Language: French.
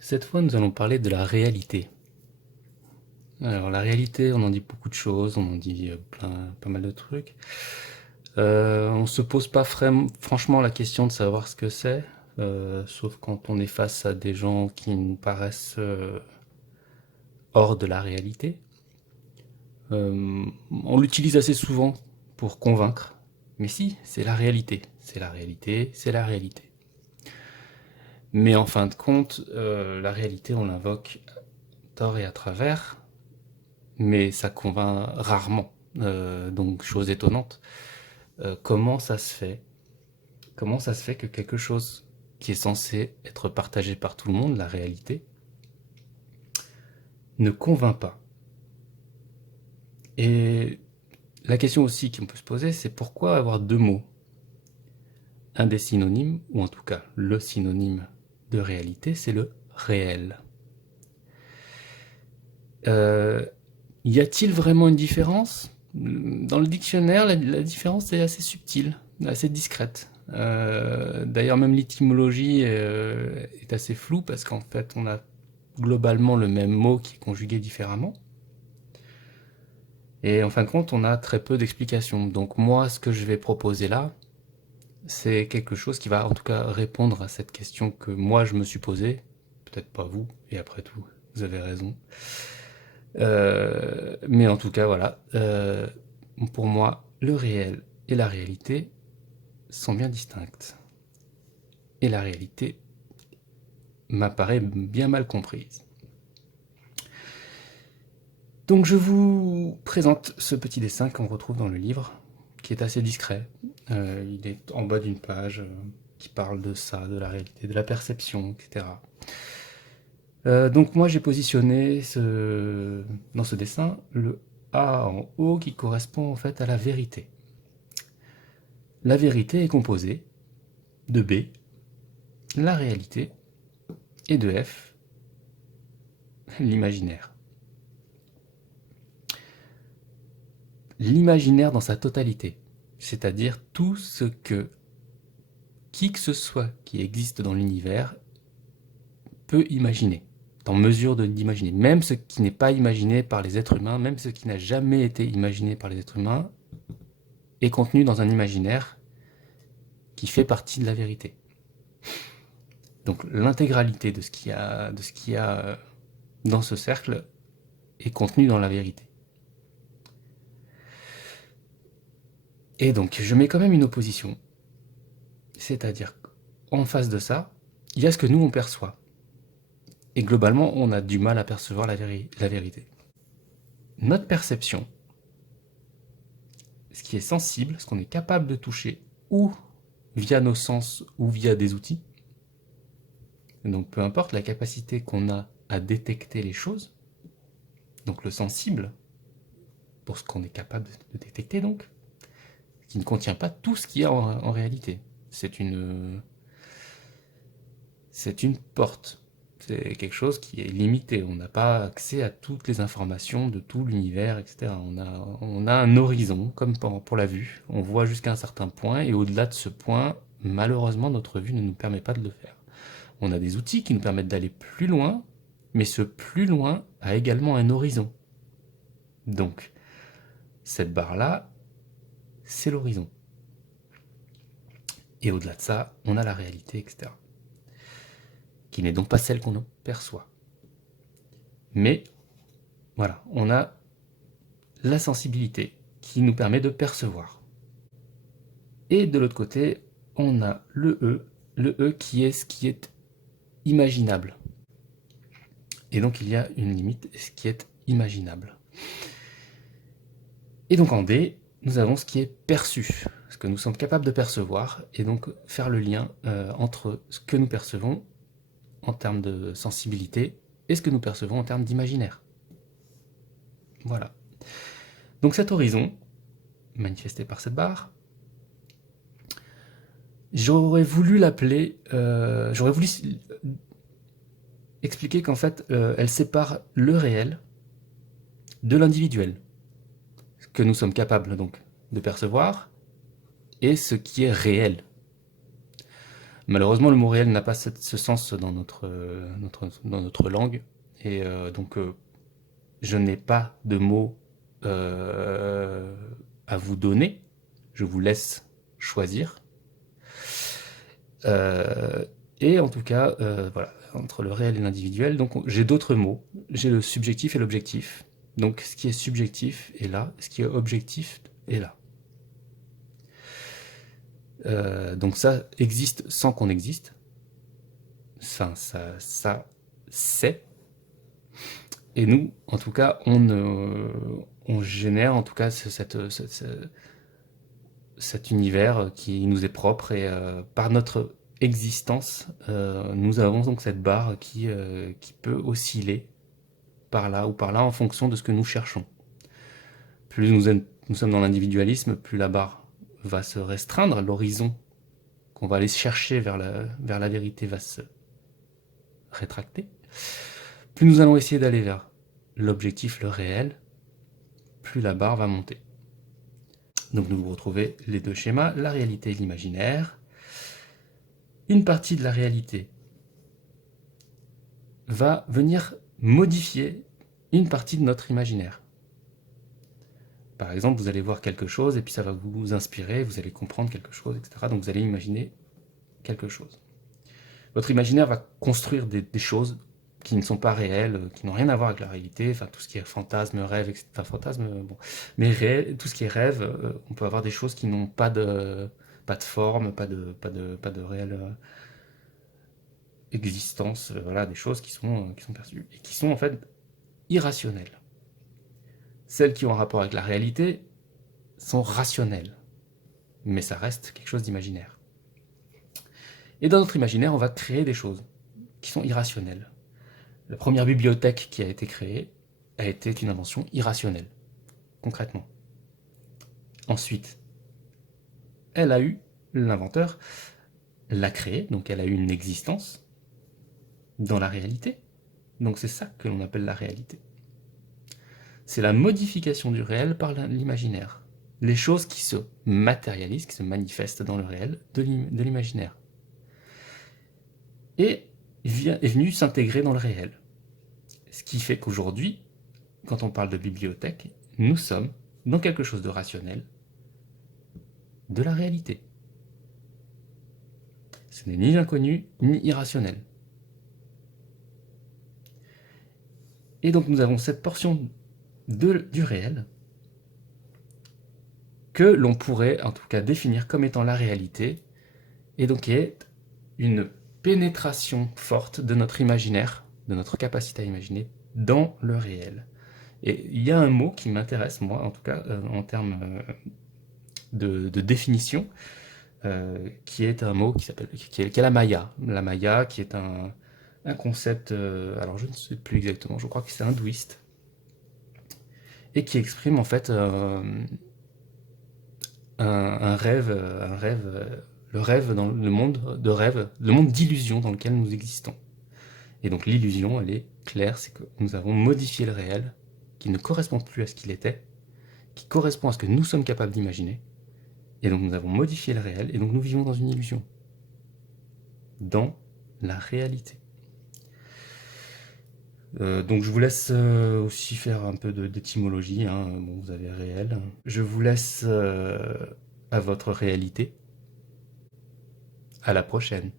Cette fois, nous allons parler de la réalité. Alors, la réalité, on en dit beaucoup de choses, on en dit pas mal de trucs. On se pose pas franchement la question de savoir ce que c'est, sauf quand on est face à des gens qui nous paraissent hors de la réalité. On l'utilise assez souvent pour convaincre, mais si, c'est la réalité, c'est la réalité, c'est la réalité. Mais en fin de compte, la réalité, on l'invoque tort et à travers, mais ça convainc rarement. Donc, chose étonnante, comment ça se fait Comment ça se fait que quelque chose qui est censé être partagé par tout le monde, la réalité, ne convainc pas? Et la question aussi qu'on peut se poser, c'est pourquoi avoir deux mots? Un des synonymes, ou en tout cas le synonyme de réalité, c'est le réel. Euh, Y a-t-il vraiment une différence? Dans le dictionnaire, la différence est assez subtile, assez discrète. D'ailleurs, même l'étymologie est assez floue parce qu'en fait, on a globalement le même mot qui est conjugué différemment. Et en fin de compte, on a très peu d'explications. Donc moi, ce que je vais proposer là, c'est quelque chose qui va en tout cas répondre à cette question que moi je me suis posée, peut-être pas vous, et après tout, vous avez raison. Mais en tout cas, voilà. Pour moi, le réel et la réalité sont bien distinctes. Et la réalité m'apparaît bien mal comprise. Donc je vous présente ce petit dessin qu'on retrouve dans le livre, qui est assez discret. Il est en bas d'une page qui parle de ça, de la réalité, de la perception, etc. Donc moi j'ai positionné dans ce dessin le A en haut qui correspond en fait à la vérité. La vérité est composée de B, la réalité, et de F, l'imaginaire. L'imaginaire dans sa totalité, c'est-à-dire tout ce que qui que ce soit qui existe dans l'univers peut imaginer, en mesure d'imaginer. Même ce qui n'est pas imaginé par les êtres humains, même ce qui n'a jamais été imaginé par les êtres humains, est contenu dans un imaginaire qui fait partie de la vérité. Donc l'intégralité de ce qu'il y a dans ce cercle est contenu dans la vérité. Et donc je mets quand même une opposition, c'est-à-dire qu'en face de ça, il y a ce que nous on perçoit. Et globalement, on a du mal à percevoir la vérité. Notre perception, ce qui est sensible, ce qu'on est capable de toucher, ou via nos sens, ou via des outils, donc peu importe la capacité qu'on a à détecter les choses, donc le sensible, pour ce qu'on est capable de détecter donc, qui ne contient pas tout ce qu'il y a en réalité. C'est une porte. C'est quelque chose qui est limité. On n'a pas accès à toutes les informations de tout l'univers, etc. On a un horizon, comme pour la vue. On voit jusqu'à un certain point, et au-delà de ce point, malheureusement, notre vue ne nous permet pas de le faire. On a des outils qui nous permettent d'aller plus loin, mais ce plus loin a également un horizon. Donc, cette barre-là, c'est l'horizon. Et au-delà de ça, on a la réalité, etc. Qui n'est donc pas celle qu'on perçoit. Mais, voilà, on a la sensibilité qui nous permet de percevoir. Et de l'autre côté, on a le E qui est ce qui est imaginable. Et donc il y a une limite, ce qui est imaginable. Et donc en D, nous avons ce qui est perçu, ce que nous sommes capables de percevoir, et donc faire le lien entre ce que nous percevons en termes de sensibilité et ce que nous percevons en termes d'imaginaire. Voilà. Donc cet horizon, manifesté par cette barre, j'aurais voulu l'appeler, j'aurais voulu expliquer qu'en fait, elle sépare le réel de l'individuel, ce que nous sommes capables donc de percevoir et ce qui est réel. Malheureusement, le mot réel n'a pas ce sens dans dans notre langue, et donc je n'ai pas de mots à vous donner. Je vous laisse choisir. Euh, et en tout cas, voilà, entre le réel et l'individuel, donc j'ai d'autres mots. J'ai le subjectif et l'objectif. Donc ce qui est subjectif est là, ce qui est objectif est là. Donc ça existe sans qu'on existe. Enfin, ça c'est. Et nous, en tout cas, on génère en tout cas cet univers qui nous est propre, et par notre existence, nous avons donc cette barre qui peut osciller par là ou par là en fonction de ce que nous cherchons. Plus nous sommes dans l'individualisme, plus la barre va se restreindre, l'horizon qu'on va aller chercher vers la vérité va se rétracter. Plus nous allons essayer d'aller vers l'objectif, le réel, plus la barre va monter. Donc nous retrouvez les deux schémas, la réalité et l'imaginaire. Une partie de la réalité va venir modifier une partie de notre imaginaire. Par exemple, vous allez voir quelque chose et puis ça va vous inspirer, vous allez comprendre quelque chose, etc. Donc vous allez imaginer quelque chose. Votre imaginaire va construire des choses qui ne sont pas réelles, qui n'ont rien à voir avec la réalité, enfin tout ce qui est fantasme, rêve, etc. Enfin fantasme, bon. Mais réel, tout ce qui est rêve, on peut avoir des choses qui n'ont pas de forme, pas de réelle existence, voilà, des choses qui sont perçues et qui sont en fait irrationnelles. Celles qui ont un rapport avec la réalité sont rationnelles, mais ça reste quelque chose d'imaginaire. Et dans notre imaginaire, on va créer des choses qui sont irrationnelles. La première bibliothèque qui a été créée a été une invention irrationnelle, concrètement. Ensuite, l'inventeur l'a créée, donc elle a eu une existence dans la réalité. Donc c'est ça que l'on appelle la réalité. C'est la modification du réel par l'imaginaire. Les choses qui se matérialisent, qui se manifestent dans le réel de l'imaginaire. Et est venu s'intégrer dans le réel. Ce qui fait qu'aujourd'hui, quand on parle de bibliothèque, nous sommes dans quelque chose de rationnel, de la réalité. Ce n'est ni inconnu, ni irrationnel. Et donc nous avons cette portion du réel que l'on pourrait en tout cas définir comme étant la réalité, et donc qui est une pénétration forte de notre imaginaire, de notre capacité à imaginer dans le réel. Et il y a un mot qui m'intéresse, moi, en tout cas, en termes de définition, qui est un mot qui est la Maya. La Maya, qui est un concept, alors je ne sais plus exactement, je crois que c'est hindouiste, et qui exprime en fait un rêve, le rêve dans le monde de rêve, le monde d'illusion dans lequel nous existons. Et donc l'illusion, elle est claire, c'est que nous avons modifié le réel, qui ne correspond plus à ce qu'il était, qui correspond à ce que nous sommes capables d'imaginer, et donc nous avons modifié le réel, et donc nous vivons dans une illusion, dans la réalité. Donc je vous laisse aussi faire un peu d'étymologie, hein. Bon, vous avez réel. Je vous laisse à votre réalité. À la prochaine.